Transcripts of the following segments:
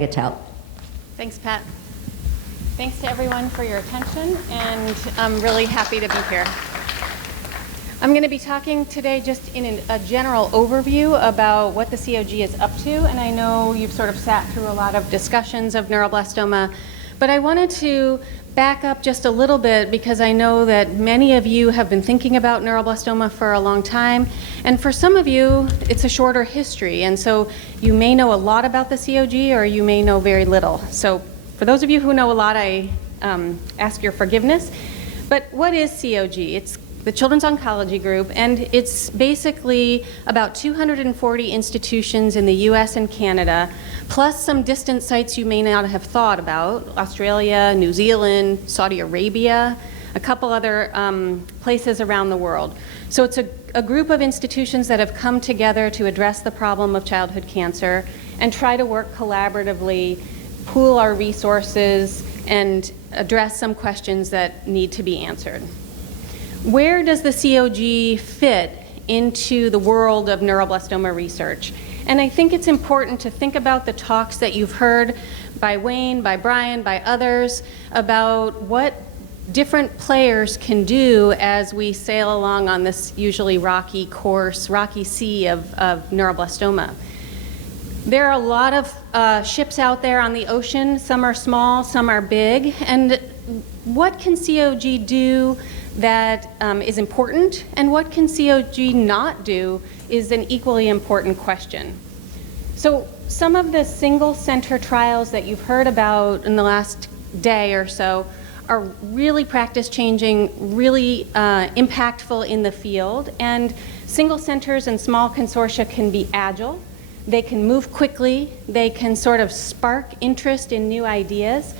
Bagatell. Thanks, Pat. Thanks to everyone for your attention, and I'm really happy to be here. I'm going to be talking today just in a general overview about what the COG is up to, and I know you've sort of sat through a lot of discussions of neuroblastoma, but I wanted to back up just a little bit because I know that many of you have been thinking about neuroblastoma for a long time, and for some of you, it's a shorter history, and so you may know a lot about the COG or you may know very little. So for those of you who know a lot, I ask your forgiveness. But what is COG? It's the Children's Oncology Group, and it's basically about 240 institutions in the US and Canada, plus some distant sites you may not have thought about, Australia, New Zealand, Saudi Arabia, a couple other places around the world. So it's a group of institutions that have come together to address the problem of childhood cancer and try to work collaboratively, pool our resources, and address some questions that need to be answered. Where does the COG fit into the world of neuroblastoma research? And I think it's important to think about the talks that you've heard by Wayne, by Brian, by others about what different players can do as we sail along on this usually rocky course, rocky sea of neuroblastoma. There are a lot of ships out there on the ocean. Some are small, some are big. And what can COG do that is important, and what can COG not do is an equally important question. So some of the single center trials that you've heard about in the last day or so are really practice changing, really impactful in the field, and single centers and small consortia can be agile. They can move quickly, they can sort of spark interest in new ideas,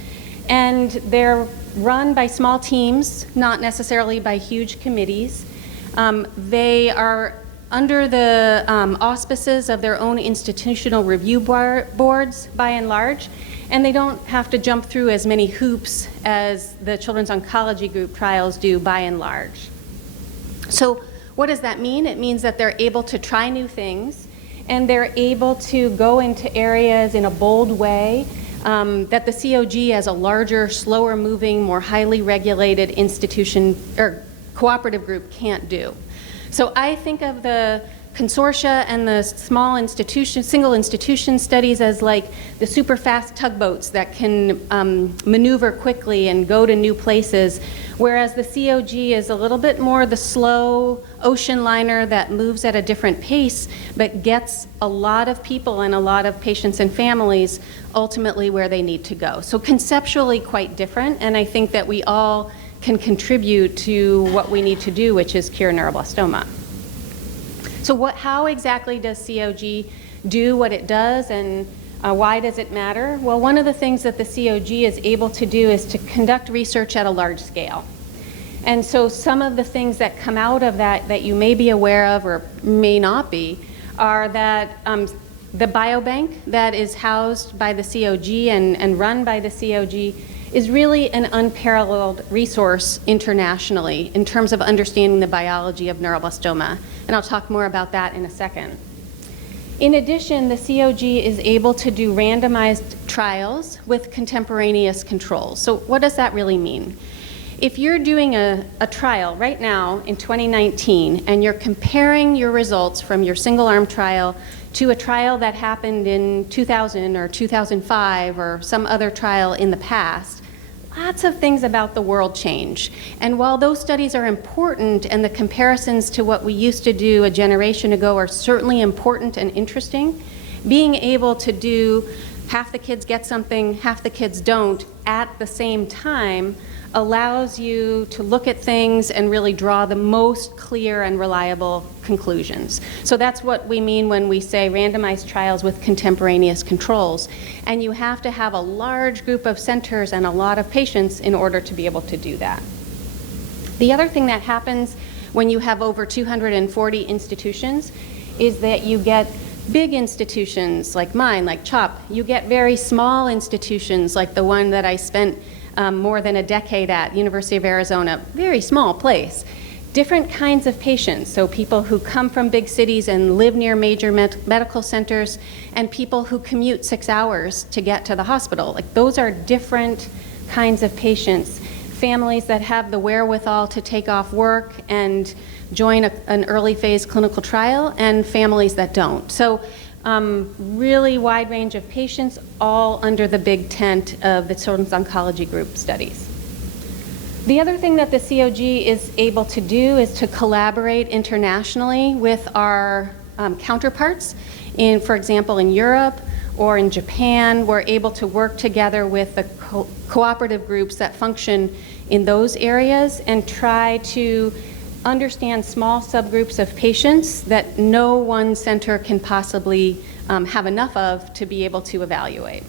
and they're run by small teams, not necessarily by huge committees. They are under the auspices of their own institutional review boards, by and large, and they don't have to jump through as many hoops as the Children's Oncology Group trials do, by and large. So what does that mean? It means that they're able to try new things, and they're able to go into areas in a bold way that the COG as a larger, slower moving, more highly regulated institution or cooperative group can't do. So I think of the consortia and the small institution, single institution studies as like the super fast tugboats that can maneuver quickly and go to new places, whereas the COG is a little bit more the slow ocean liner that moves at a different pace but gets a lot of people and a lot of patients and families ultimately where they need to go. So conceptually quite different, and I think that we all can contribute to what we need to do, which is cure neuroblastoma. So how exactly does COG do what it does, and why does it matter? Well, one of the things that the COG is able to do is to conduct research at a large scale. And so some of the things that come out of that you may be aware of or may not be are that the biobank that is housed by the COG and run by the COG is really an unparalleled resource internationally in terms of understanding the biology of neuroblastoma. And I'll talk more about that in a second. In addition, the COG is able to do randomized trials with contemporaneous controls. So what does that really mean? If you're doing a trial right now in 2019 and you're comparing your results from your single-arm trial to a trial that happened in 2000 or 2005 or some other trial in the past, lots of things about the world change. And while those studies are important and the comparisons to what we used to do a generation ago are certainly important and interesting, being able to do half the kids get something, half the kids don't at the same time allows you to look at things and really draw the most clear and reliable conclusions. So that's what we mean when we say randomized trials with contemporaneous controls. And you have to have a large group of centers and a lot of patients in order to be able to do that. The other thing that happens when you have over 240 institutions is that you get big institutions like mine, like CHOP. You get very small institutions like the one that I spent more than a decade at, University of Arizona, very small place. different kinds of patients, so people who come from big cities and live near major medical centers, and people who commute 6 hours to get to the hospital. Like, those are different kinds of patients. Families that have the wherewithal to take off work and join an early phase clinical trial, and families that don't. So really wide range of patients, all under the big tent of the Children's Oncology Group studies. The other thing that the COG is able to do is to collaborate internationally with our counterparts. For example, in Europe or in Japan, we're able to work together with the cooperative groups that function in those areas and try to understand small subgroups of patients that no one center can possibly have enough of to be able to evaluate.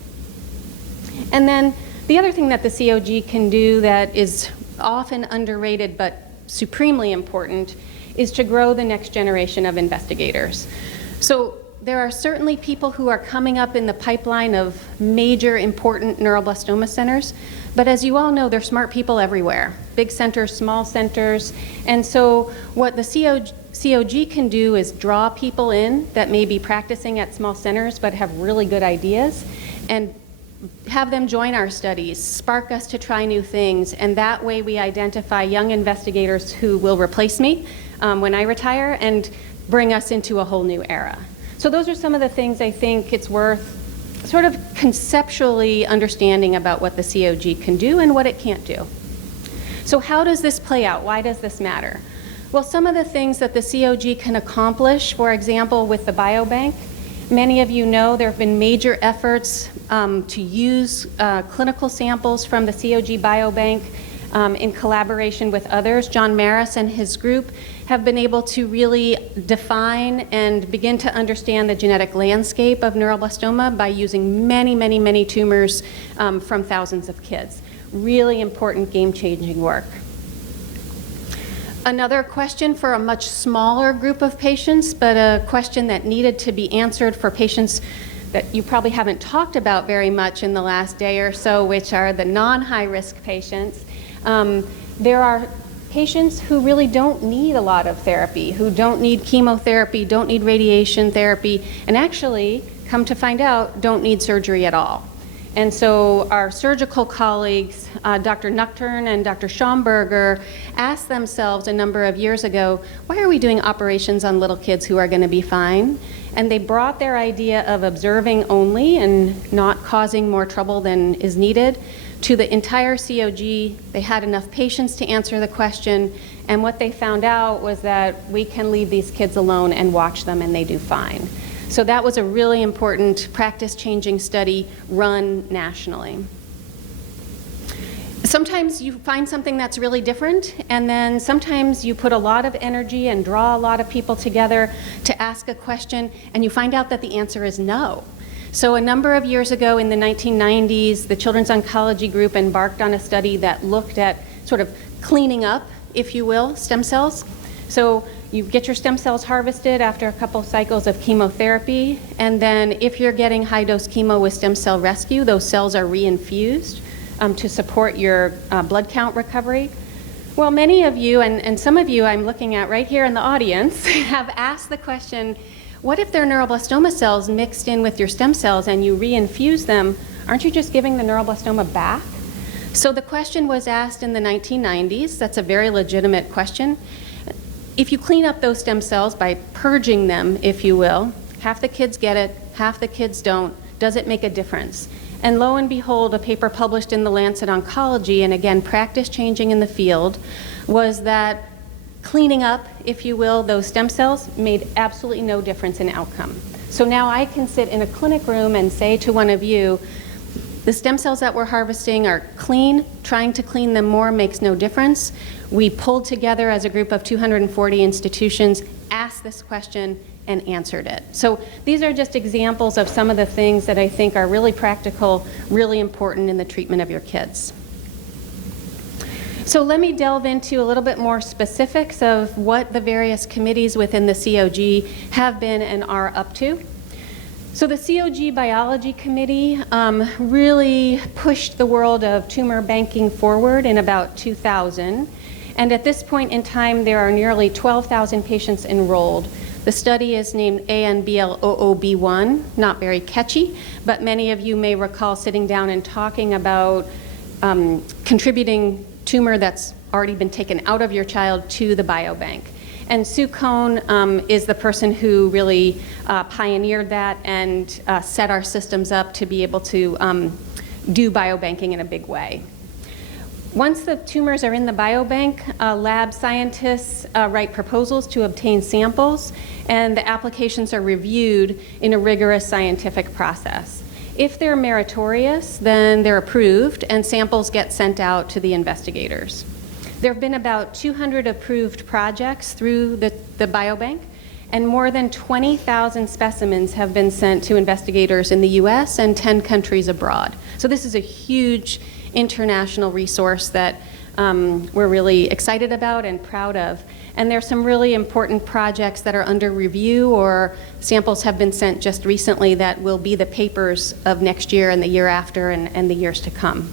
And then the other thing that the COG can do that is often underrated but supremely important is to grow the next generation of investigators. So there are certainly people who are coming up in the pipeline of major important neuroblastoma centers, but as you all know, there's smart people everywhere, big centers, small centers, and so what the COG can do is draw people in that may be practicing at small centers but have really good ideas, and have them join our studies, spark us to try new things, and that way we identify young investigators who will replace me when I retire and bring us into a whole new era. So those are some of the things I think it's worth sort of conceptually understanding about what the COG can do and what it can't do. So how does this play out? Why does this matter? Well, some of the things that the COG can accomplish, for example, with the biobank, many of you know there have been major efforts to use clinical samples from the COG biobank in collaboration with others. John Maris and his group have been able to really define and begin to understand the genetic landscape of neuroblastoma by using many, many, many tumors from thousands of kids. Really important, game-changing work. Another question for a much smaller group of patients, but a question that needed to be answered for patients that you probably haven't talked about very much in the last day or so, which are the non-high-risk patients. There are patients who really don't need a lot of therapy, who don't need chemotherapy, don't need radiation therapy, and actually, come to find out, don't need surgery at all. And so our surgical colleagues, Dr. Nuchtern and Dr. Schomburger, asked themselves a number of years ago, why are we doing operations on little kids who are going to be fine? And they brought their idea of observing only and not causing more trouble than is needed to the entire COG. They had enough patients to answer the question, and what they found out was that we can leave these kids alone and watch them and they do fine. So that was a really important practice-changing study run nationally. Sometimes you find something that's really different, and then sometimes you put a lot of energy and draw a lot of people together to ask a question, and you find out that the answer is no. So a number of years ago in the 1990s, the Children's Oncology Group embarked on a study that looked at sort of cleaning up, if you will, stem cells. So you get your stem cells harvested after a couple cycles of chemotherapy, and then if you're getting high-dose chemo with stem cell rescue, those cells are reinfused to support your blood count recovery. Well, many of you, and some of you I'm looking at right here in the audience, have asked the question, what if they're neuroblastoma cells mixed in with your stem cells and you reinfuse them? Aren't you just giving the neuroblastoma back? So the question was asked in the 1990s. That's a very legitimate question. If you clean up those stem cells by purging them, if you will, half the kids get it, half the kids don't. Does it make a difference? And lo and behold, a paper published in the Lancet Oncology, and again, practice changing in the field, was that cleaning up, if you will, those stem cells made absolutely no difference in outcome. So now I can sit in a clinic room and say to one of you, the stem cells that we're harvesting are clean. Trying to clean them more makes no difference. We pulled together as a group of 240 institutions, asked this question, and answered it. So these are just examples of some of the things that I think are really practical, really important in the treatment of your kids. So let me delve into a little bit more specifics of what the various committees within the COG have been and are up to. So the COG Biology Committee really pushed the world of tumor banking forward in about 2000. And at this point in time, there are nearly 12,000 patients enrolled. The study is named ANBL-00B1, not very catchy, but many of you may recall sitting down and talking about contributing tumor that's already been taken out of your child to the biobank. And Sue Cohn is the person who really pioneered that and set our systems up to be able to do biobanking in a big way. Once the tumors are in the biobank, lab scientists write proposals to obtain samples, and the applications are reviewed in a rigorous scientific process. If they're meritorious, then they're approved, and samples get sent out to the investigators. There have been about 200 approved projects through the biobank, and more than 20,000 specimens have been sent to investigators in the US and 10 countries abroad. So this is a huge international resource that we're really excited about and proud of. And there's some really important projects that are under review, or samples have been sent just recently that will be the papers of next year and the year after and the years to come.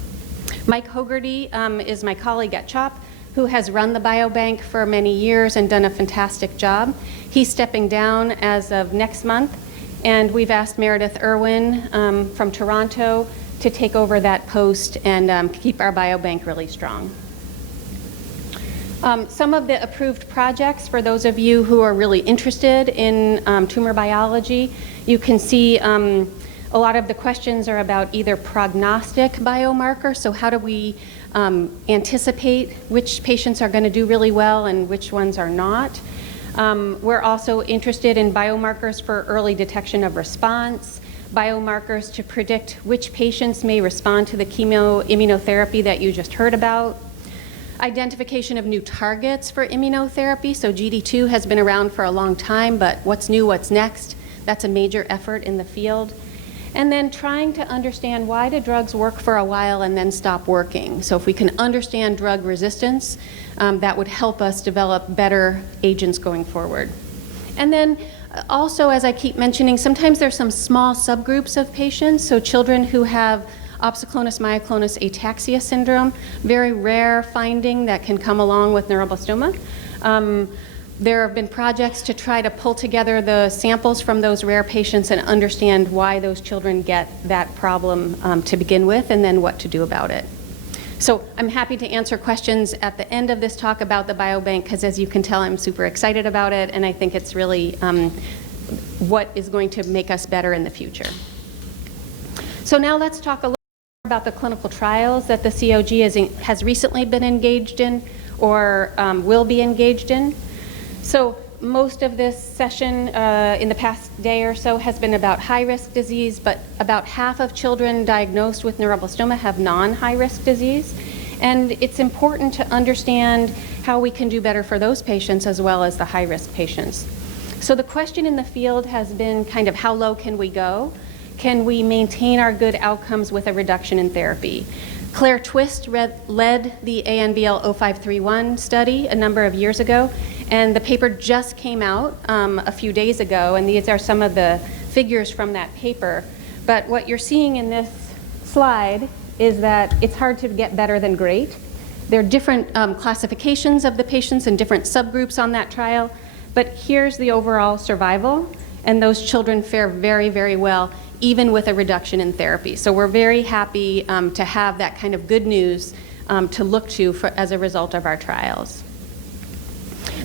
Mike Hogarty is my colleague at CHOP, who has run the biobank for many years and done a fantastic job. He's stepping down as of next month, and we've asked Meredith Irwin from Toronto to take over that post and keep our biobank really strong. Some of the approved projects, for those of you who are really interested in tumor biology, you can see a lot of the questions are about either prognostic biomarkers, so how do we anticipate which patients are going to do really well and which ones are not. We're also interested in biomarkers for early detection of response, biomarkers to predict which patients may respond to the chemoimmunotherapy that you just heard about, identification of new targets for immunotherapy. So GD2 has been around for a long time, but what's new, what's next? That's a major effort in the field. And then trying to understand, why do drugs work for a while and then stop working? So if we can understand drug resistance, that would help us develop better agents going forward. And then also, as I keep mentioning, sometimes there's some small subgroups of patients, so children who have opsoclonus myoclonus ataxia syndrome, very rare finding that can come along with neuroblastoma. There have been projects to try to pull together the samples from those rare patients and understand why those children get that problem to begin with, and then what to do about it. So I'm happy to answer questions at the end of this talk about the biobank, because as you can tell, I'm super excited about it, and I think it's really what is going to make us better in the future. So now let's talk a little more about the clinical trials that the COG has recently been engaged in, or will be engaged in. So most of this session in the past day or so has been about high-risk disease, but about half of children diagnosed with neuroblastoma have non-high-risk disease. And it's important to understand how we can do better for those patients as well as the high-risk patients. So the question in the field has been kind of, how low can we go? Can we maintain our good outcomes with a reduction in therapy? Claire Twist led the ANBL-0531 study a number of years ago, and the paper just came out a few days ago, and these are some of the figures from that paper. But what you're seeing in this slide is that it's hard to get better than great. There are different classifications of the patients and different subgroups on that trial, but here's the overall survival, and those children fare very, very well, even with a reduction in therapy. So we're very happy to have that kind of good news to look to as a result of our trials.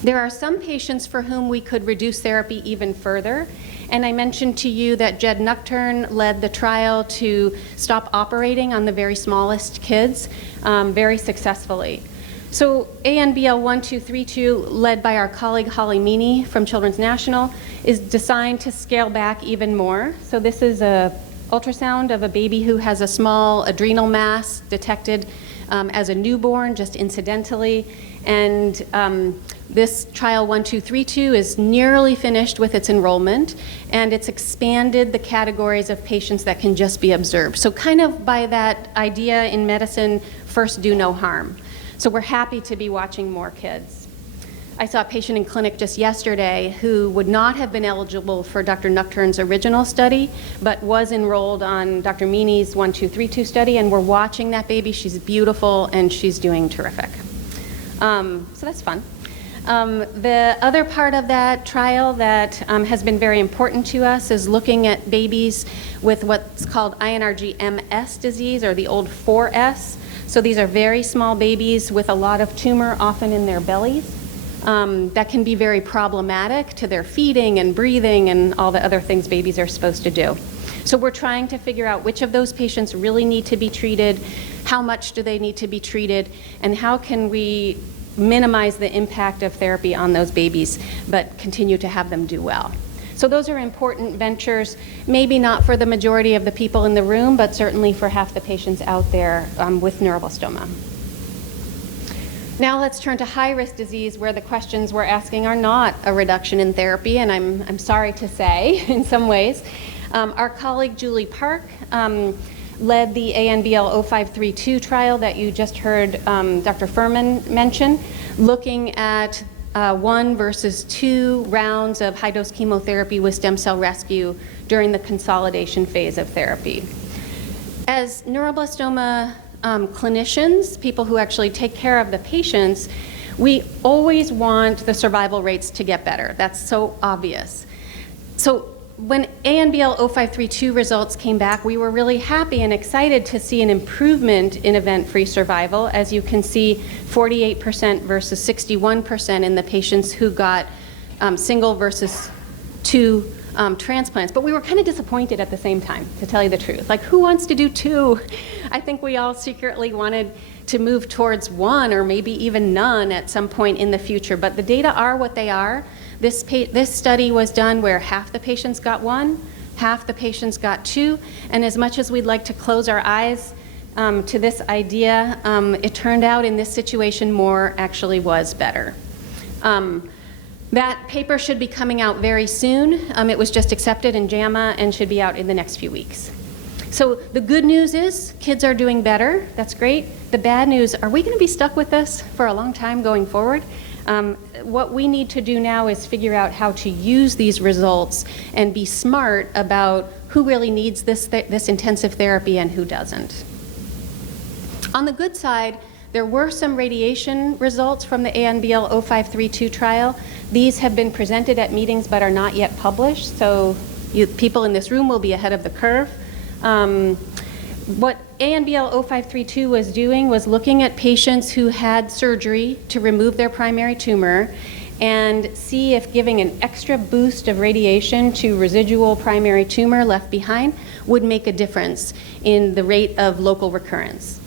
There are some patients for whom we could reduce therapy even further, and I mentioned to you that Jed Nuchtern led the trial to stop operating on the very smallest kids very successfully. So ANBL-1232, led by our colleague Holly Meany from Children's National, is designed to scale back even more. So this is an ultrasound of a baby who has a small adrenal mass detected as a newborn, just incidentally. And this trial 1232 is nearly finished with its enrollment, and it's expanded the categories of patients that can just be observed. So kind of by that idea in medicine, first do no harm. So we're happy to be watching more kids. I saw a patient in clinic just yesterday who would not have been eligible for Dr. Nuchtern's original study, but was enrolled on Dr. Meany's 1232 study, and we're watching that baby. She's beautiful, and she's doing terrific. So that's fun. The other part of that trial that has been very important to us is looking at babies with what's called INRG-MS disease, or the old 4S. So these are very small babies with a lot of tumor, often in their bellies. That can be very problematic to their feeding and breathing and all the other things babies are supposed to do. So we're trying to figure out which of those patients really need to be treated, how much do they need to be treated, and how can we minimize the impact of therapy on those babies, but continue to have them do well. So those are important ventures, maybe not for the majority of the people in the room, but certainly for half the patients out there with neuroblastoma. Now let's turn to high-risk disease, where the questions we're asking are not a reduction in therapy, and I'm sorry to say, in some ways. Our colleague Julie Park led the ANBL 0532 trial that you just heard Dr. Furman mention, looking at 1 versus 2 rounds of high-dose chemotherapy with stem cell rescue during the consolidation phase of therapy. As neuroblastoma clinicians, people who actually take care of the patients, we always want the survival rates to get better. That's so obvious. So when ANBL 0532 results came back, we were really happy and excited to see an improvement in event-free survival. As you can see, 48% versus 61% in the patients who got single versus 2 transplants. But we were kind of disappointed at the same time, to tell you the truth. Like, who wants to do 2? I think we all secretly wanted to move towards 1 or maybe even none at some point in the future. But the data are what they are. This study was done where half the patients got 1, half the patients got 2, and as much as we'd like to close our eyes to this idea, it turned out in this situation more actually was better. That paper should be coming out very soon. It was just accepted in JAMA and should be out in the next few weeks. So the good news is kids are doing better. That's great. The bad news, are we going to be stuck with this for a long time going forward? What we need to do now is figure out how to use these results and be smart about who really needs this intensive therapy and who doesn't. On the good side, there were some radiation results from the ANBL 0532 trial. These have been presented at meetings but are not yet published, so people in this room will be ahead of the curve. What ANBL 0532 was doing was looking at patients who had surgery to remove their primary tumor and see if giving an extra boost of radiation to residual primary tumor left behind would make a difference in the rate of local recurrence.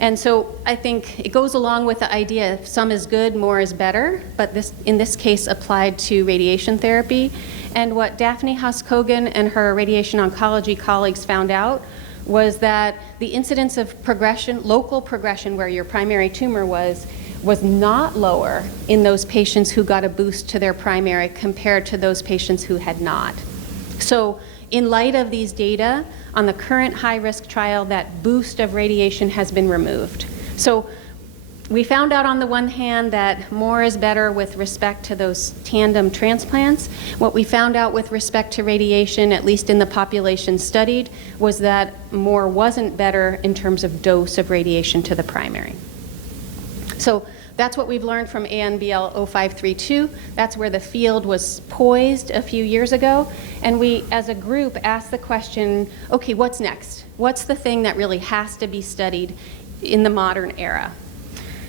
And so I think it goes along with the idea, if some is good, more is better, but this, in this case, applied to radiation therapy. And what Daphne Hoskogan and her radiation oncology colleagues found out was that the incidence of progression, local progression where your primary tumor was not lower in those patients who got a boost to their primary compared to those patients who had not. So in light of these data, on the current high-risk trial, that boost of radiation has been removed. So we found out on the one hand that more is better with respect to those tandem transplants. What we found out with respect to radiation, at least in the population studied, was that more wasn't better in terms of dose of radiation to the primary. So that's what we've learned from ANBL 0532. That's where the field was poised a few years ago. And we, as a group, asked the question, okay, what's next? What's the thing that really has to be studied in the modern era?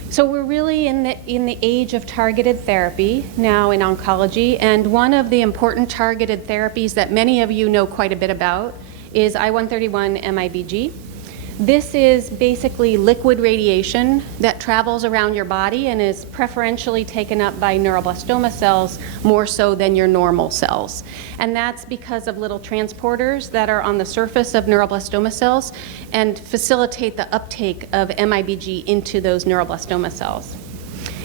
So we're really in the age of targeted therapy now in oncology, and one of the important targeted therapies that many of you know quite a bit about is I-131 MIBG. This is basically liquid radiation that travels around your body and is preferentially taken up by neuroblastoma cells more so than your normal cells. And that's because of little transporters that are on the surface of neuroblastoma cells and facilitate the uptake of MIBG into those neuroblastoma cells.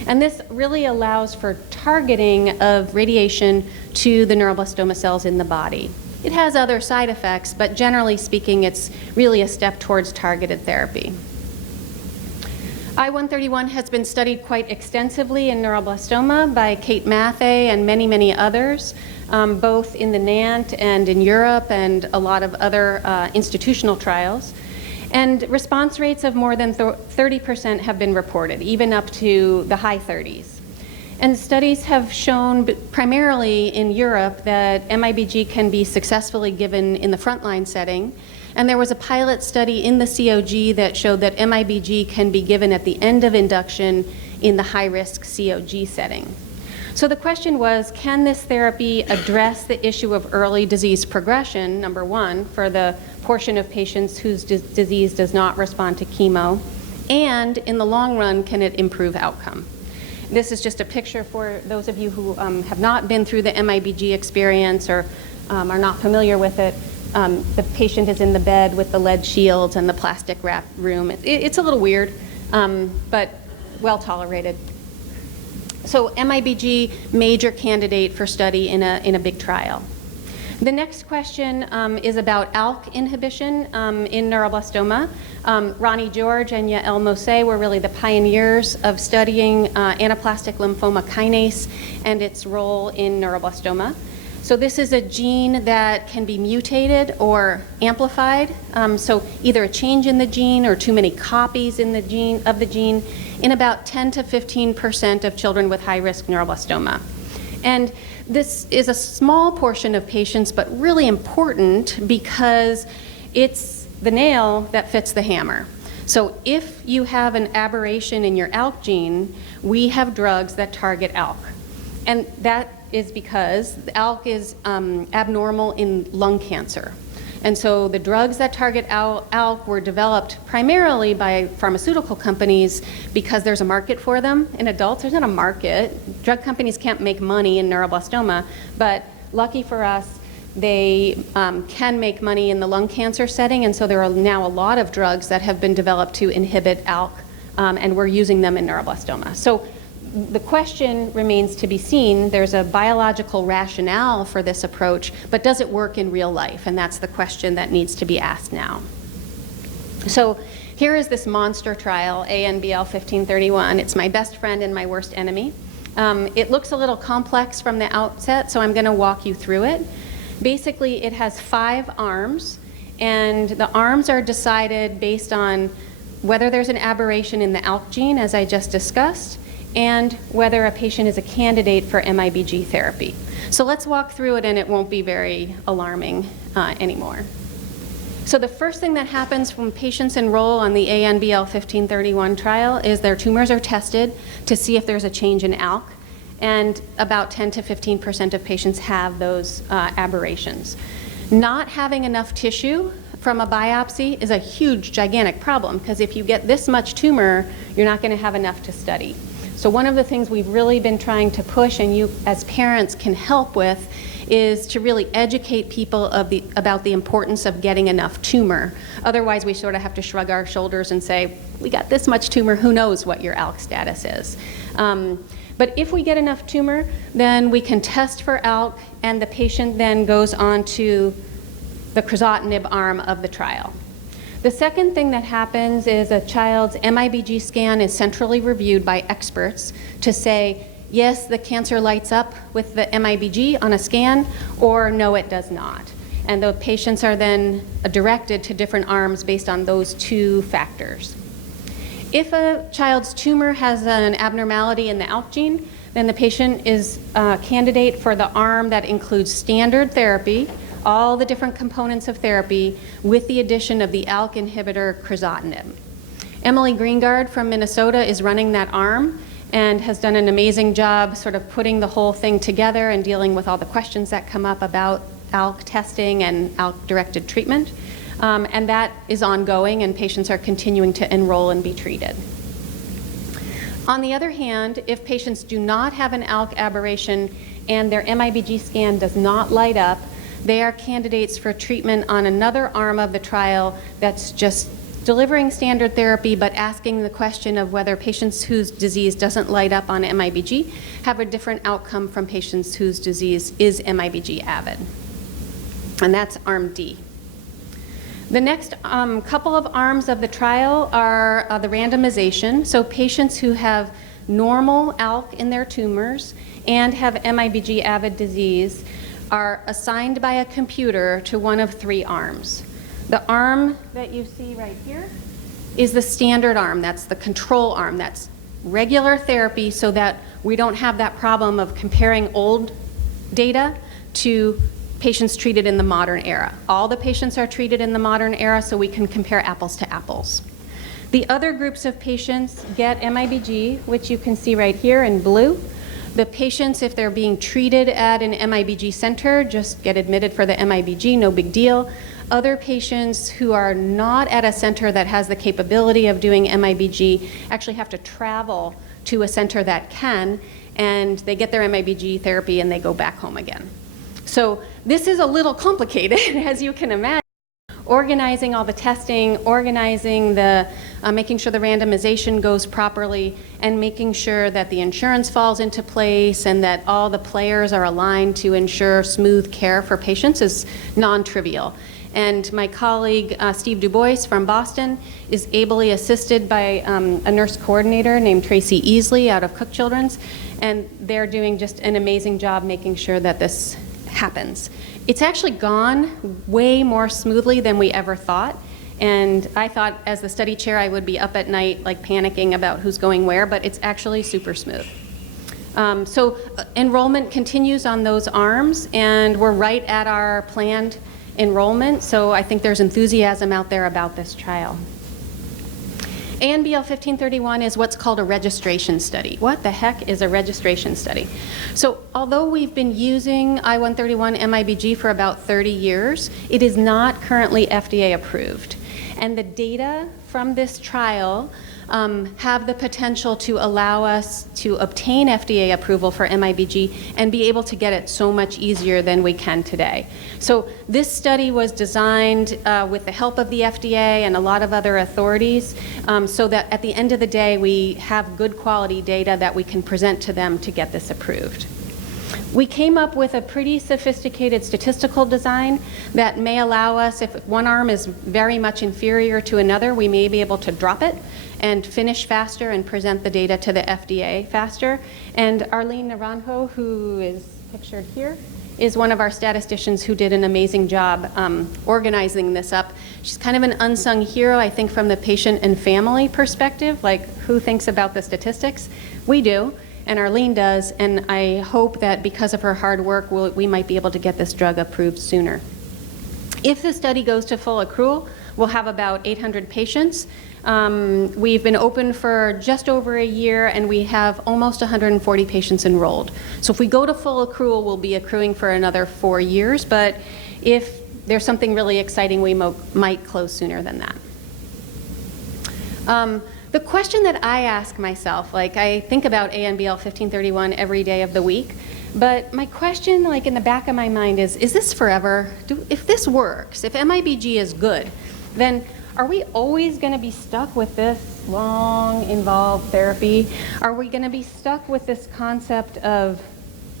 And this really allows for targeting of radiation to the neuroblastoma cells in the body. It has other side effects, but generally speaking, it's really a step towards targeted therapy. I-131 has been studied quite extensively in neuroblastoma by Kate Mathey and many, many others, both in the NANT and in Europe and a lot of other institutional trials. And response rates of more than 30% have been reported, even up to the high 30s. And studies have shown, primarily in Europe, that MIBG can be successfully given in the frontline setting. And there was a pilot study in the COG that showed that MIBG can be given at the end of induction in the high-risk COG setting. So the question was, can this therapy address the issue of early disease progression, number one, for the portion of patients whose disease does not respond to chemo, and in the long run, can it improve outcome? This is just a picture for those of you who have not been through the MIBG experience or are not familiar with it. The patient is in the bed with the lead shields and the plastic wrapped room. It's a little weird, but well tolerated. So MIBG, major candidate for study in a big trial. The next question is about Alq inhibition in neuroblastoma. Ronnie George and Yael Mosé were really the pioneers of studying anaplastic lymphoma kinase and its role in neuroblastoma. So this is a gene that can be mutated or amplified. So either a change in the gene or too many copies in the gene in about 10 to 15% of children with high-risk neuroblastoma. And this is a small portion of patients, but really important because it's the nail that fits the hammer. So if you have an aberration in your Alq gene, we have drugs that target Alq. And that is because Alq is abnormal in lung cancer. And so the drugs that target Alq were developed primarily by pharmaceutical companies because there's a market for them in adults. There's not a market. Drug companies can't make money in neuroblastoma, but lucky for us, they can make money in the lung cancer setting, and so there are now a lot of drugs that have been developed to inhibit Alq, and we're using them in neuroblastoma. So the question remains to be seen. There's a biological rationale for this approach, but does it work in real life? And that's the question that needs to be asked now. So here is this monster trial, ANBL 1531. It's my best friend and my worst enemy. It looks a little complex from the outset, so I'm going to walk you through it. Basically, it has 5 arms, and the arms are decided based on whether there's an aberration in the Alq gene, as I just discussed, and whether a patient is a candidate for MIBG therapy. So let's walk through it, and it won't be very alarming anymore. So the first thing that happens when patients enroll on the ANBL 1531 trial is their tumors are tested to see if there's a change in Alq, and about 10 to 15% of patients have those aberrations. Not having enough tissue from a biopsy is a huge, gigantic problem, because if you get this much tumor, you're not going to have enough to study. So one of the things we've really been trying to push, and you as parents can help with, is to really educate people about the importance of getting enough tumor. Otherwise, we sort of have to shrug our shoulders and say, we got this much tumor, who knows what your Alq status is. But if we get enough tumor, then we can test for Alq, and the patient then goes on to the crizotinib arm of the trial. The second thing that happens is a child's MIBG scan is centrally reviewed by experts to say, yes, the cancer lights up with the MIBG on a scan, or no, it does not. And the patients are then directed to different arms based on those 2 factors. If a child's tumor has an abnormality in the Alq gene, then the patient is a candidate for the arm that includes standard therapy, all the different components of therapy, with the addition of the Alq inhibitor crizotinib. Emily Greengard from Minnesota is running that arm and has done an amazing job sort of putting the whole thing together and dealing with all the questions that come up about Alq testing and Alq-directed treatment. And that is ongoing, and patients are continuing to enroll and be treated. On the other hand, if patients do not have an Alq aberration and their MIBG scan does not light up, they are candidates for treatment on another arm of the trial that's just delivering standard therapy, but asking the question of whether patients whose disease doesn't light up on MIBG have a different outcome from patients whose disease is MIBG avid. And that's arm D. The next couple of arms of the trial are the randomization. So patients who have normal Alq in their tumors and have MIBG avid disease are assigned by a computer to one of 3 arms. The arm that you see right here is the standard arm. That's the control arm. That's regular therapy so that we don't have that problem of comparing old data to patients treated in the modern era. All the patients are treated in the modern era so we can compare apples to apples. The other groups of patients get MIBG, which you can see right here in blue. The patients, if they're being treated at an MIBG center, just get admitted for the MIBG, no big deal. Other patients who are not at a center that has the capability of doing MIBG actually have to travel to a center that can, and they get their MIBG therapy and they go back home again. So this is a little complicated, as you can imagine. Organizing all the testing, organizing the, making sure the randomization goes properly, and making sure that the insurance falls into place and that all the players are aligned to ensure smooth care for patients is non-trivial. And my colleague, Steve DuBois from Boston, is ably assisted by a nurse coordinator named Tracy Easley out of Cook Children's, and they're doing just an amazing job making sure that this happens. It's actually gone way more smoothly than we ever thought. And I thought as the study chair I would be up at night like panicking about who's going where, but it's actually super smooth. So enrollment continues on those arms, and we're right at our planned enrollment. So I think there's enthusiasm out there about this trial. ANBL 1531 is what's called a registration study. What the heck is a registration study? So although we've been using I-131 MIBG for about 30 years, it is not currently FDA approved. And the data from this trial have the potential to allow us to obtain FDA approval for MIBG and be able to get it so much easier than we can today. So this study was designed with the help of the FDA and a lot of other authorities so that at the end of the day we have good quality data that we can present to them to get this approved. We came up with a pretty sophisticated statistical design that may allow us, if one arm is very much inferior to another, we may be able to drop it and finish faster and present the data to the FDA faster. And Arlene Naranjo, who is pictured here, is one of our statisticians who did an amazing job organizing this up. She's kind of an unsung hero, I think, from the patient and family perspective, like who thinks about the statistics? We do. And Arlene does, and I hope that because of her hard work, we might be able to get this drug approved sooner. If the study goes to full accrual, we'll have about 800 patients. We've been open for just over a year, and we have almost 140 patients enrolled. So if we go to full accrual, we'll be accruing for another 4 years, but if there's something really exciting, we might close sooner than that. The question that I ask myself, like I think about ANBL 1531 every day of the week, but my question like in the back of my mind is this forever? If this works, if MIBG is good, then are we always going to be stuck with this long, involved therapy? Are we going to be stuck with this concept of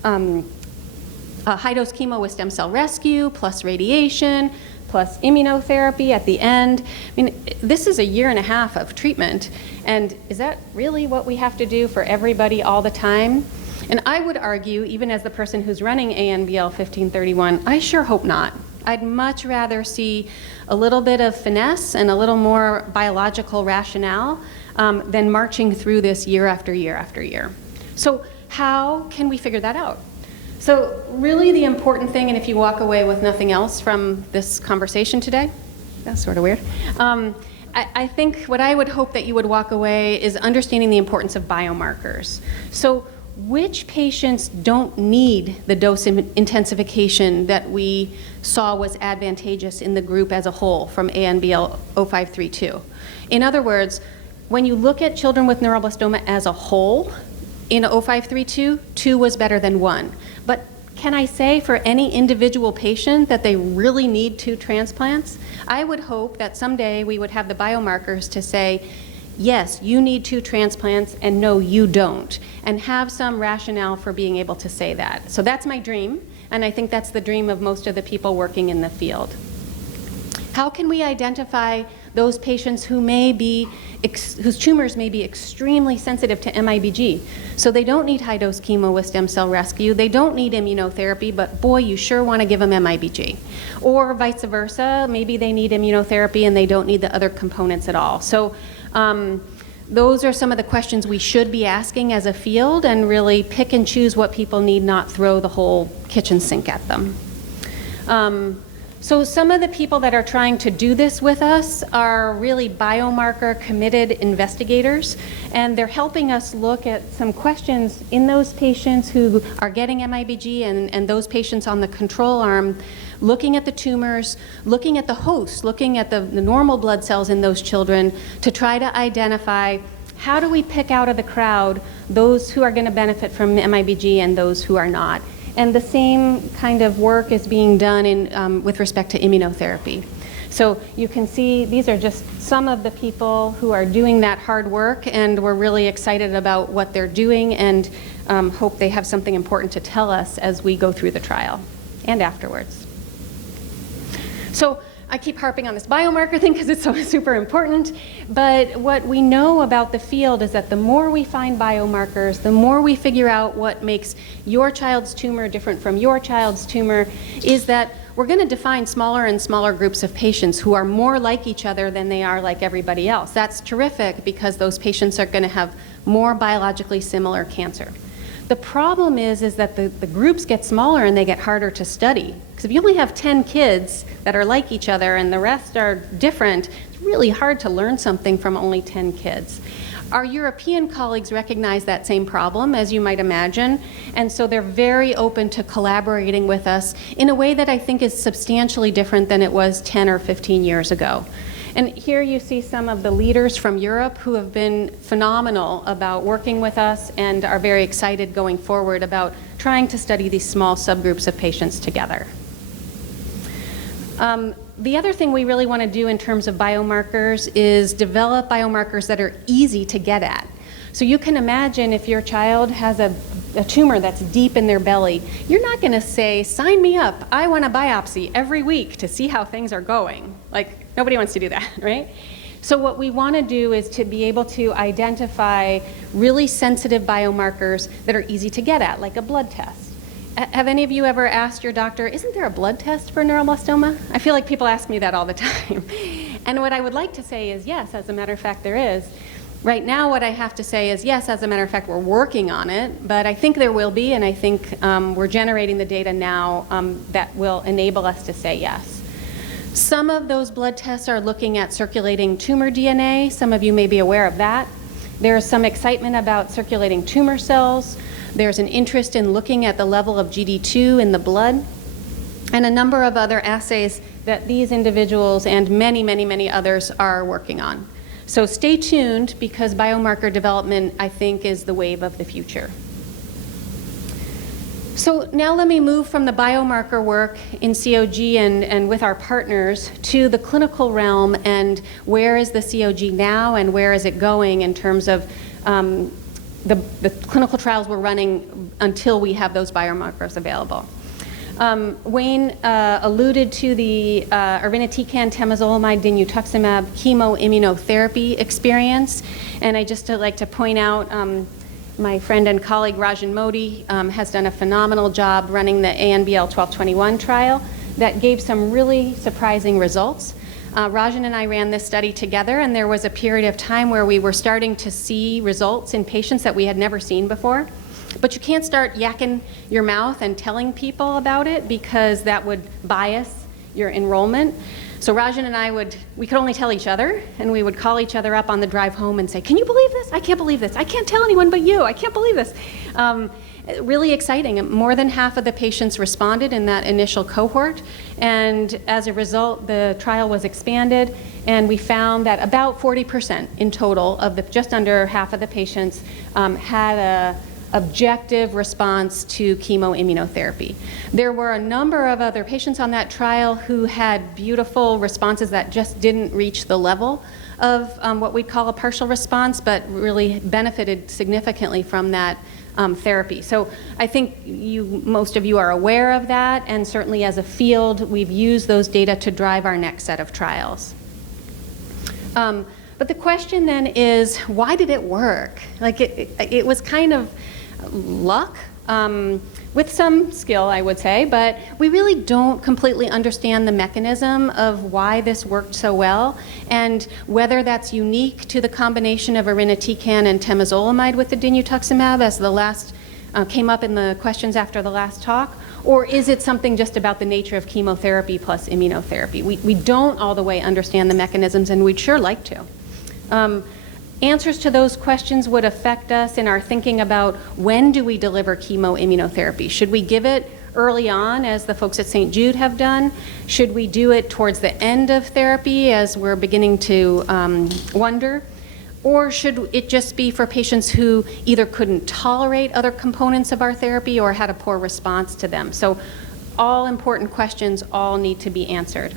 high-dose chemo with stem cell rescue, plus radiation, plus immunotherapy at the end? I mean, this is a year and a half of treatment, and is that really what we have to do for everybody all the time? And I would argue, even as the person who's running ANBL 1531, I sure hope not. I'd much rather see a little bit of finesse and a little more biological rationale than marching through this year after year after year. So how can we figure that out? So really the important thing, and if you walk away with nothing else from this conversation today, that's sort of weird, I think what I would hope that you would walk away is understanding the importance of biomarkers. So which patients don't need the dose intensification that we saw was advantageous in the group as a whole from ANBL 0532? In other words, when you look at children with neuroblastoma as a whole, in 0532, 2 was better than 1. But can I say for any individual patient that they really need 2 transplants? I would hope that someday we would have the biomarkers to say, yes, you need 2 transplants, and no, you don't, and have some rationale for being able to say that. So that's my dream, and I think that's the dream of most of the people working in the field. How can we identify those patients who whose tumors may be extremely sensitive to MIBG. So they don't need high-dose chemo with stem cell rescue. They don't need immunotherapy, but boy, you sure want to give them MIBG. Or vice versa, maybe they need immunotherapy and they don't need the other components at all. So those are some of the questions we should be asking as a field, and really pick and choose what people need, not throw the whole kitchen sink at them. So some of the people that are trying to do this with us are really biomarker committed investigators, and they're helping us look at some questions in those patients who are getting MIBG and those patients on the control arm, looking at the tumors, looking at the host, looking at the normal blood cells in those children to try to identify how do we pick out of the crowd those who are going to benefit from MIBG and those who are not. And the same kind of work is being done with respect to immunotherapy. So you can see these are just some of the people who are doing that hard work, and we're really excited about what they're doing and hope they have something important to tell us as we go through the trial and afterwards. So I keep harping on this biomarker thing because it's so super important, but what we know about the field is that the more we find biomarkers, the more we figure out what makes your child's tumor different from your child's tumor, is that we're going to define smaller and smaller groups of patients who are more like each other than they are like everybody else. That's terrific because those patients are going to have more biologically similar cancer. The problem is that the groups get smaller and they get harder to study. Because if you only have 10 kids that are like each other and the rest are different, it's really hard to learn something from only 10 kids. Our European colleagues recognize that same problem, as you might imagine, and so they're very open to collaborating with us in a way that I think is substantially different than it was 10 or 15 years ago. And here you see some of the leaders from Europe who have been phenomenal about working with us and are very excited going forward about trying to study these small subgroups of patients together. The other thing we really want to do in terms of biomarkers is develop biomarkers that are easy to get at. So you can imagine if your child has a tumor that's deep in their belly, you're not going to say, sign me up, I want a biopsy every week to see how things are going. Like, nobody wants to do that, right? So what we want to do is to be able to identify really sensitive biomarkers that are easy to get at, like a blood test. Have any of you ever asked your doctor, isn't there a blood test for neuroblastoma? I feel like people ask me that all the time. And what I would like to say is yes, as a matter of fact, there is. Right now, what I have to say is yes, as a matter of fact, we're working on it, but I think there will be, and I think we're generating the data now that will enable us to say yes. Some of those blood tests are looking at circulating tumor DNA. Some of you may be aware of that. There's some excitement about circulating tumor cells. There's an interest in looking at the level of GD2 in the blood, and a number of other assays that these individuals and many, many, many others are working on. So stay tuned, because biomarker development, I think, is the wave of the future. So now let me move from the biomarker work in COG and with our partners to the clinical realm, and where is the COG now and where is it going in terms of the clinical trials we're running until we have those biomarkers available. Wayne alluded to the irinotecan, temozolomide, dinutuximab chemoimmunotherapy experience, and I just like to point out my friend and colleague Rajan Modi has done a phenomenal job running the ANBL 1221 trial that gave some really surprising results. Rajan and I ran this study together, and there was a period of time where we were starting to see results in patients that we had never seen before. But you can't start yakking your mouth and telling people about it, because that would bias your enrollment. So Rajan and we could only tell each other, and we would call each other up on the drive home and say, can you believe this? I can't believe this. I can't tell anyone but you. I can't believe this. Really exciting. More than half of the patients responded in that initial cohort, and as a result, the trial was expanded, and we found that about 40% in total of just under half of the patients had a objective response to chemoimmunotherapy. There were a number of other patients on that trial who had beautiful responses that just didn't reach the level of what we'd call a partial response, but really benefited significantly from that therapy. So I think most of you are aware of that, and certainly as a field, we've used those data to drive our next set of trials. But the question then is, why did it work? Like it was kind of luck, with some skill, I would say, but we really don't completely understand the mechanism of why this worked so well, and whether that's unique to the combination of irinotecan and temozolomide with the dinutuximab, as the last came up in the questions after the last talk, or is it something just about the nature of chemotherapy plus immunotherapy? We don't all the way understand the mechanisms, and we'd sure like to. Answers to those questions would affect us in our thinking about when do we deliver chemoimmunotherapy. Should we give it early on, as the folks at St. Jude have done? Should we do it towards the end of therapy, as we're beginning to wonder? Or should it just be for patients who either couldn't tolerate other components of our therapy or had a poor response to them? So all important questions all need to be answered.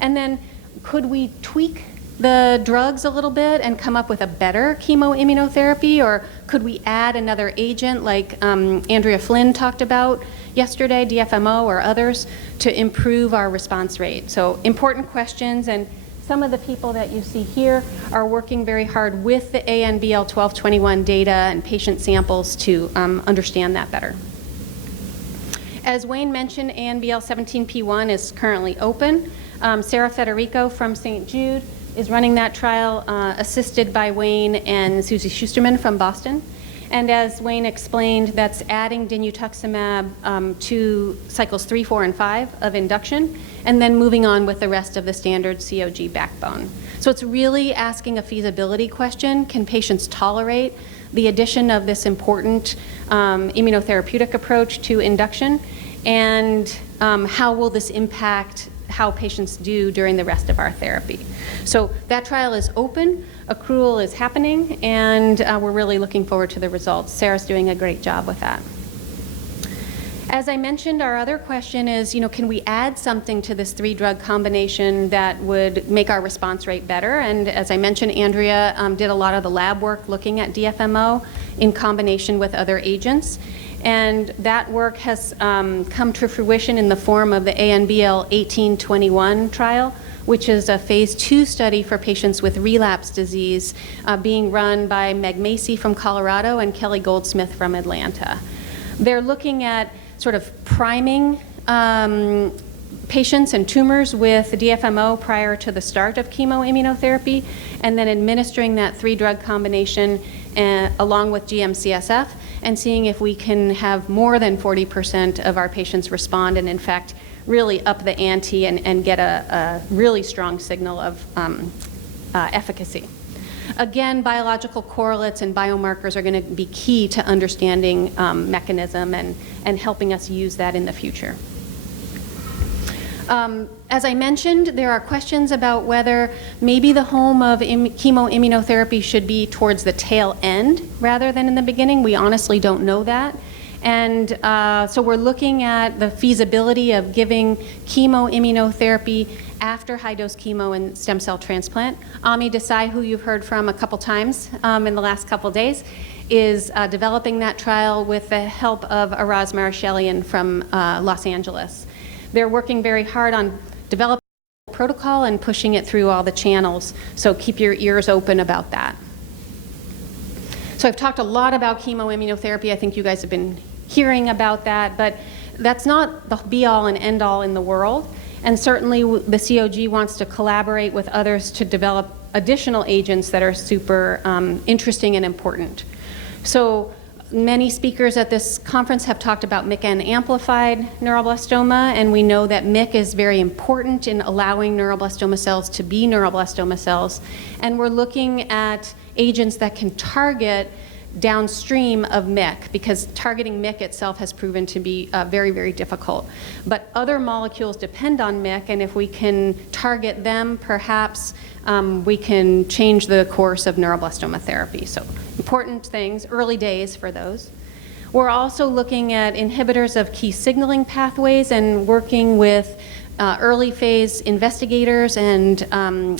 And then could we tweak the drugs a little bit and come up with a better chemoimmunotherapy, or could we add another agent like Andrea Flynn talked about yesterday, DFMO or others, to improve our response rate? So important questions, and some of the people that you see here are working very hard with the ANBL 1221 data and patient samples to understand that better. As Wayne mentioned, ANBL 17P1 is currently open. Sarah Federico from St. Jude is running that trial, assisted by Wayne and Susie Schusterman from Boston. And as Wayne explained, that's adding dinutuximab to cycles 3, 4, and 5 of induction, and then moving on with the rest of the standard COG backbone. So it's really asking a feasibility question. Can patients tolerate the addition of this important immunotherapeutic approach to induction? And how will this impact how patients do during the rest of our therapy? So that trial is open, accrual is happening, and we're really looking forward to the results. Sarah's doing a great job with that. As I mentioned, our other question is, can we add something to this 3-drug combination that would make our response rate better? And as I mentioned, Andrea did a lot of the lab work looking at DFMO in combination with other agents. And that work has come to fruition in the form of the ANBL 1821 trial, which is a phase 2 study for patients with relapse disease being run by Meg Macy from Colorado and Kelly Goldsmith from Atlanta. They're looking at sort of priming patients and tumors with DFMO prior to the start of chemoimmunotherapy, and then administering that 3-drug combination along with GM-CSF, and seeing if we can have more than 40% of our patients respond, and in fact really up the ante and get a really strong signal of efficacy. Again, biological correlates and biomarkers are going to be key to understanding mechanism and helping us use that in the future. As I mentioned, there are questions about whether maybe the home of chemoimmunotherapy should be towards the tail end rather than in the beginning. We honestly don't know that. And so we're looking at the feasibility of giving chemoimmunotherapy after high-dose chemo and stem cell transplant. Ami Desai, who you've heard from a couple times in the last couple days, is developing that trial with the help of Araz Marashelian from Los Angeles. They're working very hard on developing a protocol and pushing it through all the channels, so keep your ears open about that. So I've talked a lot about chemoimmunotherapy. I think you guys have been hearing about that, but that's not the be-all and end-all in the world. And certainly the COG wants to collaborate with others to develop additional agents that are super interesting and important. So many speakers at this conference have talked about MYC amplified neuroblastoma, and we know that MYC is very important in allowing neuroblastoma cells to be neuroblastoma cells. And we're looking at agents that can target downstream of MYC, because targeting MYC itself has proven to be very, very difficult. But other molecules depend on MYC, and if we can target them, perhaps we can change the course of neuroblastoma therapy. So important things, early days for those. We're also looking at inhibitors of key signaling pathways and working with early phase investigators and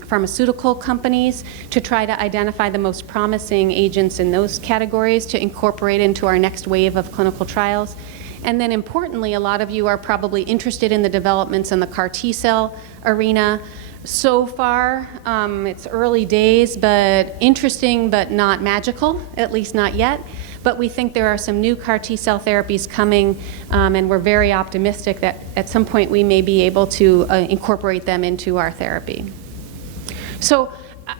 pharmaceutical companies to try to identify the most promising agents in those categories to incorporate into our next wave of clinical trials. And then importantly, a lot of you are probably interested in the developments in the CAR T-cell arena. So far, it's early days, but interesting but not magical, at least not yet. But we think there are some new CAR T-cell therapies coming, and we're very optimistic that at some point we may be able to incorporate them into our therapy. So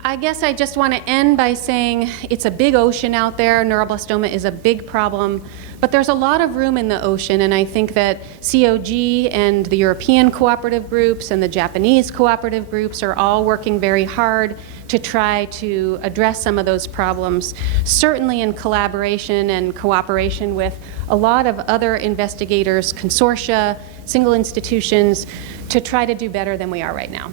I guess I just want to end by saying it's a big ocean out there. Neuroblastoma is a big problem, but there's a lot of room in the ocean, and I think that COG and the European cooperative groups and the Japanese cooperative groups are all working very hard to try to address some of those problems, certainly in collaboration and cooperation with a lot of other investigators, consortia, single institutions, to try to do better than we are right now.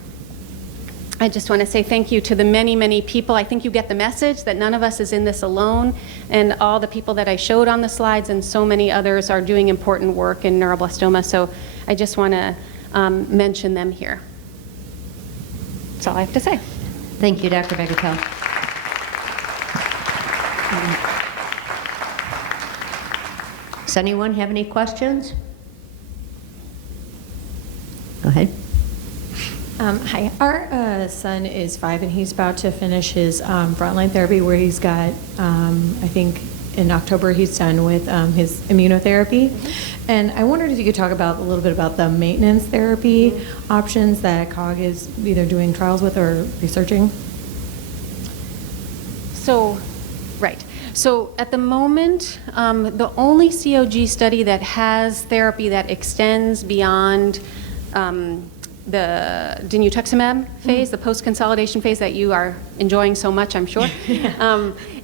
I just want to say thank you to the many, many people. I think you get the message that none of us is in this alone, and all the people that I showed on the slides and so many others are doing important work in neuroblastoma, so I just want to mention them here. That's all I have to say. Thank you, Dr. Bagatell. Does anyone have any questions? Go ahead. Hi, our son is 5 and he's about to finish his frontline therapy where he's got, I think in October he's done with his immunotherapy. And I wondered if you could talk about a little bit about the maintenance therapy options that COG is either doing trials with or researching. So, right. So at the moment, the only COG study that has therapy that extends beyond the dinutuximab phase, the post-consolidation phase that you are enjoying so much, I'm sure,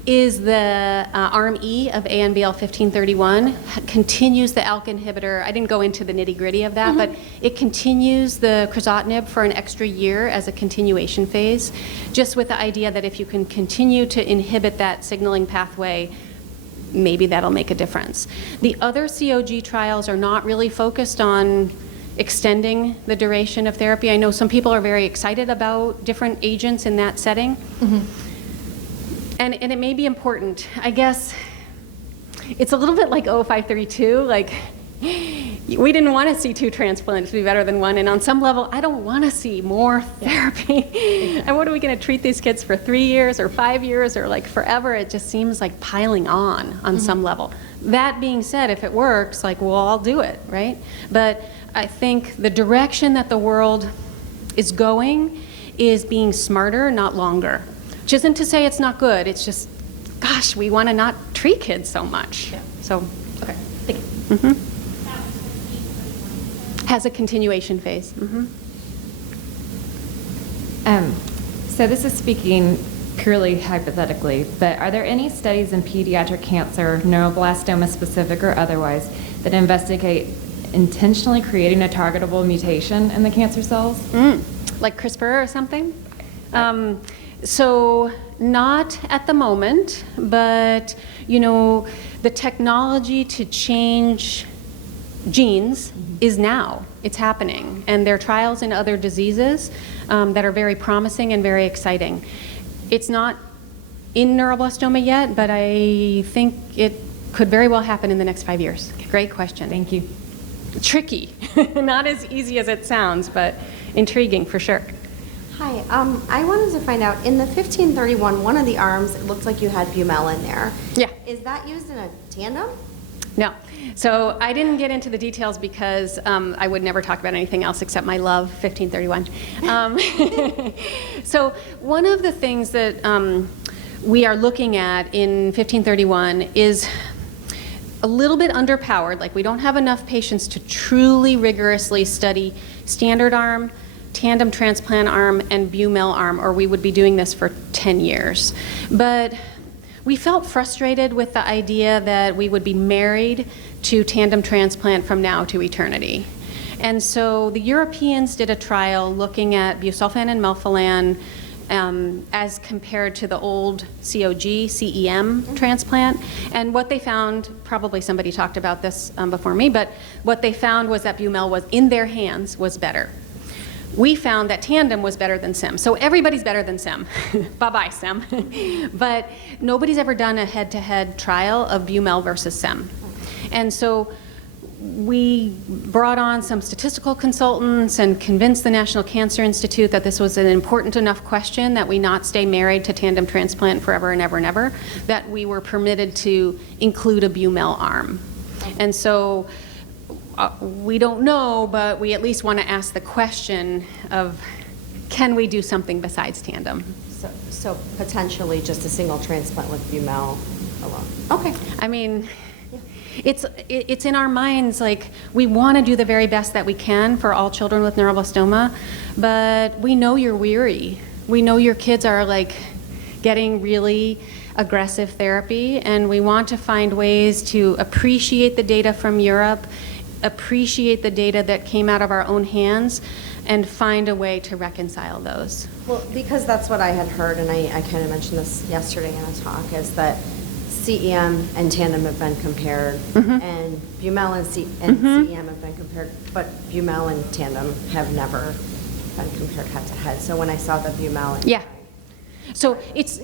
is the Arm E of ANBL 1531, continues the Alq inhibitor. I didn't go into the nitty-gritty of that, but it continues the crizotinib for an extra year as a continuation phase, just with the idea that if you can continue to inhibit that signaling pathway, maybe that'll make a difference. The other COG trials are not really focused on extending the duration of therapy. I know some people are very excited about different agents in that setting. And it may be important. I guess it's a little bit like 0532, like we didn't want to see 2 transplants to be better than 1, and on some level, I don't want to see more therapy. And what are we going to treat these kids for 3 years or 5 years or like forever? It just seems like piling on some level. That being said, if it works, like we'll all do it, right? But I think the direction that the world is going is being smarter, not longer. Which isn't to say it's not good, it's just, gosh, we want to not treat kids so much. Yeah. So, Okay, thank you. Has a continuation phase. So this is speaking purely hypothetically, but are there any studies in pediatric cancer, neuroblastoma specific or otherwise, that investigate intentionally creating a targetable mutation in the cancer cells? Like CRISPR or something? So not at the moment, but you know, the technology to change genes is now. It's happening. And there are trials in other diseases that are very promising and very exciting. It's not in neuroblastoma yet, but I think it could very well happen in the next 5 years. Great question. Thank you. Tricky. Not as easy as it sounds, but intriguing for sure. Hi, I wanted to find out, in the 1531, one of the arms, it looks like you had Bumel in there. Yeah. Is that used in a tandem? No. So I didn't get into the details because I would never talk about anything else except my love, 1531. So one of the things that we are looking at in 1531 is a little bit underpowered. Like we don't have enough patients to truly rigorously study standard arm, tandem transplant arm, and Bumel arm, or we would be doing this for 10 years. But we felt frustrated with the idea that we would be married to tandem transplant from now to eternity. And so the Europeans did a trial looking at busulfan and melphalan as compared to the old COG, CEM transplant. And what they found, probably somebody talked about this before me, but what they found was that Bumel was, in their hands, was better. We found that tandem was better than SIM. So everybody's better than SIM. Bye-bye, SIM. But nobody's ever done a head-to-head trial of Bumel versus SIM. And so we brought on some statistical consultants and convinced the National Cancer Institute that this was an important enough question that we not stay married to tandem transplant forever and ever and ever, that we were permitted to include a Bumel arm. And so we don't know, but we at least want to ask the question of, can we do something besides tandem? So potentially just a single transplant with Bumel alone. Okay. I mean, it's in our minds, like, we want to do the very best that we can for all children with neuroblastoma, but we know you're weary. We know your kids are like getting really aggressive therapy, and we want to find ways to appreciate the data from Europe, appreciate the data that came out of our own hands, and find a way to reconcile those. Well, because that's what I had heard, and I kind of mentioned this yesterday in a talk, is that CEM and tandem have been compared, and Bumel and CEM have been compared, but Bumel and tandem have never been compared head to head. So when I saw the Bumel, and Yeah. So it's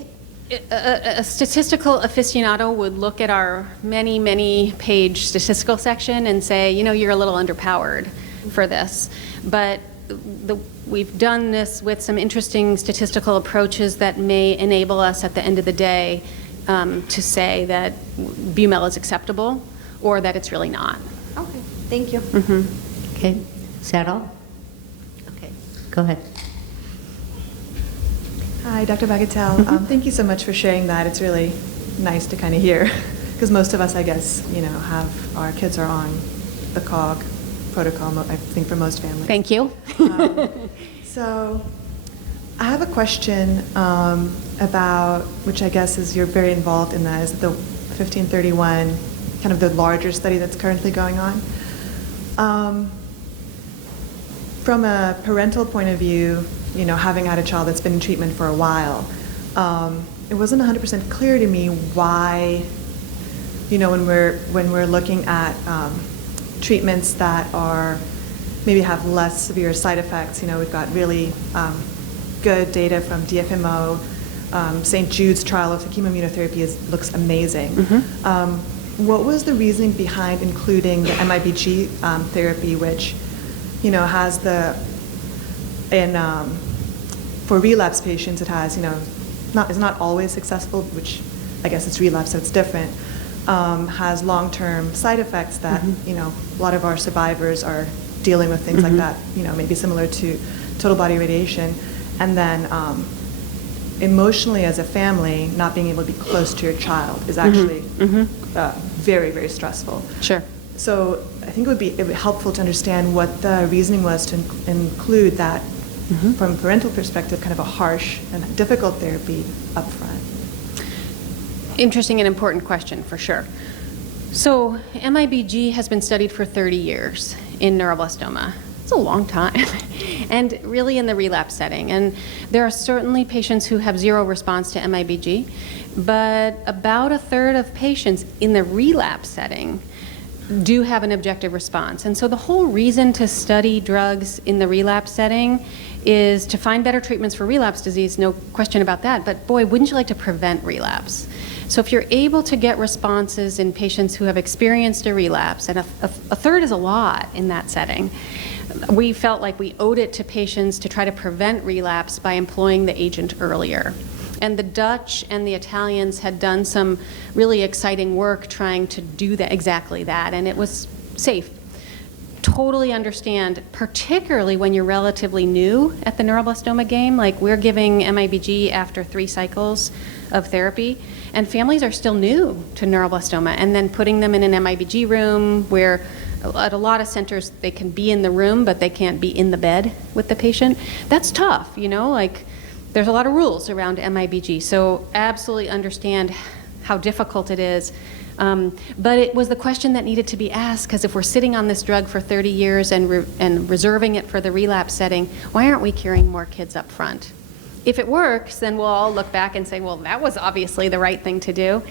a statistical aficionado would look at our many page statistical section and say, you know, you're a little underpowered for this. But we've done this with some interesting statistical approaches that may enable us at the end of the day to say that Bumel is acceptable or that it's really not. okay, thank you. Okay, is that all? Okay, go ahead. Hi, Dr. Bagatell. Thank you so much for sharing that. It's really nice to kind of hear, because most of us, I guess, have our kids are on the COG protocol, I think, for most families. Thank you. So I have a question about, which I guess is you're very involved in that, is the 1531, kind of the larger study that's currently going on. From a parental point of view, having had a child that's been in treatment for a while, it wasn't 100% clear to me why, when we're looking at treatments that are maybe have less severe side effects, we've got really good data from DFMO. St. Jude's trial of chemoimmunotherapy looks amazing. What was the reasoning behind including the MIBG therapy, which, has for relapse patients, it has, is not always successful, which I guess it's relapse, so it's different, has long-term side effects that, a lot of our survivors are dealing with things like that, maybe similar to total body radiation. And then emotionally as a family, not being able to be close to your child is actually very, very stressful. Sure. So I think it would be helpful to understand what the reasoning was to include that from a parental perspective, kind of a harsh and difficult therapy up front. Interesting and important question, for sure. So MIBG has been studied for 30 years in neuroblastoma. It's a long time, and really in the relapse setting. And there are certainly patients who have zero response to MIBG, but about a third of patients in the relapse setting do have an objective response. And so the whole reason to study drugs in the relapse setting is to find better treatments for relapse disease, no question about that, but boy, wouldn't you like to prevent relapse? So if you're able to get responses in patients who have experienced a relapse, and a third is a lot in that setting, we felt like we owed it to patients to try to prevent relapse by employing the agent earlier. And the Dutch and the Italians had done some really exciting work trying to do that, exactly that, and it was safe. Totally understand, particularly when you're relatively new at the neuroblastoma game, like we're giving MIBG after 3 cycles of therapy, and families are still new to neuroblastoma, and then putting them in an MIBG room where at a lot of centers they can be in the room, but they can't be in the bed with the patient. That's tough, like there's a lot of rules around MIBG, so absolutely understand how difficult it is. But it was the question that needed to be asked, because if we're sitting on this drug for 30 years and reserving it for the relapse setting, why aren't we curing more kids up front? If it works, then we'll all look back and say, well, that was obviously the right thing to do.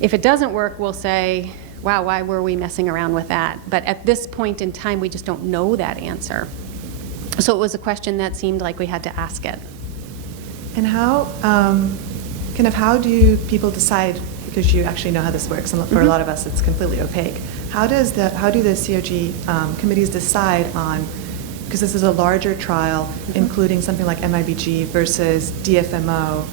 If it doesn't work, we'll say, wow, why were we messing around with that? But at this point in time, we just don't know that answer. So it was a question that seemed like we had to ask it. And how, how do people decide because you actually know how this works, and for a lot of us, it's completely opaque. How do the COG committees decide on, because this is a larger trial, including something like MIBG versus DFMO,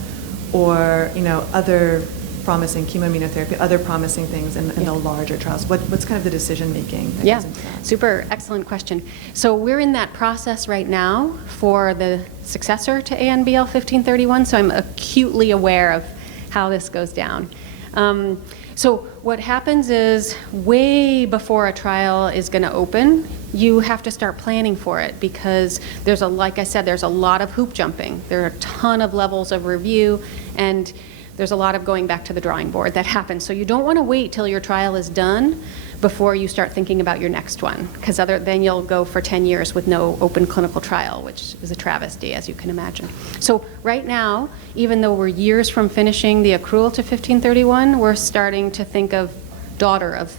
or other promising chemoimmunotherapy, other promising things in the larger trials? What's kind of the decision making that goes into that? Super excellent question. So we're in that process right now for the successor to ANBL 1531, so I'm acutely aware of how this goes down. So what happens is, way before a trial is going to open, you have to start planning for it, because like I said, there's a lot of hoop jumping. There are a ton of levels of review, and there's a lot of going back to the drawing board that happens. So you don't want to wait till your trial is done before you start thinking about your next one, because then you'll go for 10 years with no open clinical trial, which is a travesty, as you can imagine. So right now, even though we're years from finishing the accrual to 1531, we're starting to think of daughter of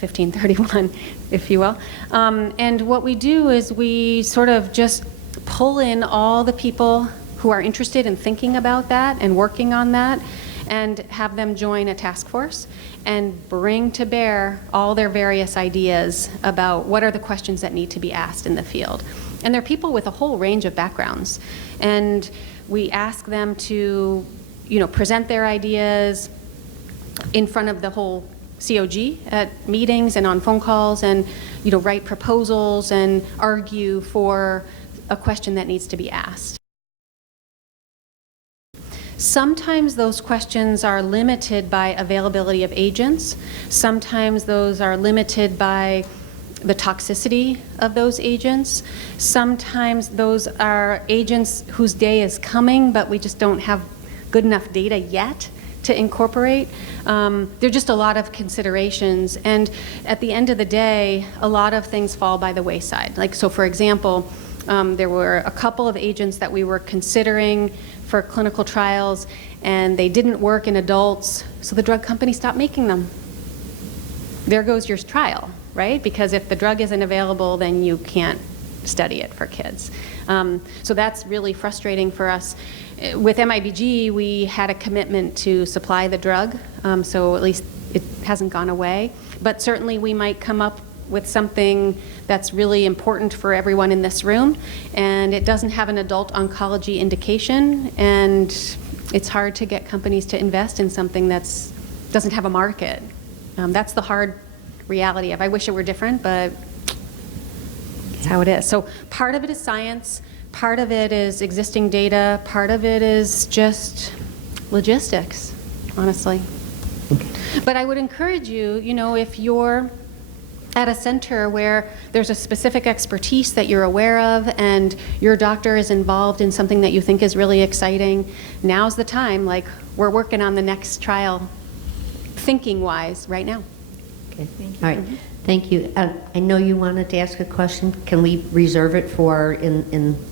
1531, if you will. And what we do is we sort of just pull in all the people who are interested in thinking about that and working on that, and have them join a task force and bring to bear all their various ideas about what are the questions that need to be asked in the field. And they're people with a whole range of backgrounds. And we ask them to, present their ideas in front of the whole COG at meetings and on phone calls, and, write proposals and argue for a question that needs to be asked. Sometimes those questions are limited by availability of agents. Sometimes those are limited by the toxicity of those agents. Sometimes those are agents whose day is coming, but we just don't have good enough data yet to incorporate. There are just a lot of considerations, and at the end of the day, a lot of things fall by the wayside. So for example, there were a couple of agents that we were considering for clinical trials, and they didn't work in adults, so the drug company stopped making them. There goes your trial, right? Because if the drug isn't available, then you can't study it for kids. So that's really frustrating for us. With MIBG, we had a commitment to supply the drug, so at least it hasn't gone away. But certainly we might come up with something that's really important for everyone in this room, and it doesn't have an adult oncology indication, and it's hard to get companies to invest in something that doesn't have a market. That's the hard reality of. I wish it were different, but it's how it is. So part of it is science, part of it is existing data, part of it is just logistics, honestly. But I would encourage you, if you're at a center where there's a specific expertise that you're aware of and your doctor is involved in something that you think is really exciting, now's the time. We're working on the next trial, thinking-wise, right now. Okay. All right. Thank you. I know you wanted to ask a question. Can we reserve it for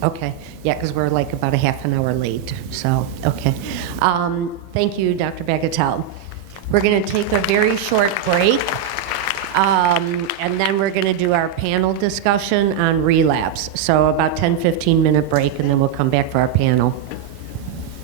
okay. Yeah, because we're about a half an hour late. So, okay. Thank you, Dr. Bagatell. We're going to take a very short break. And then we're going to do our panel discussion on relapse. So about 10-15 minute break, and then we'll come back for our panel.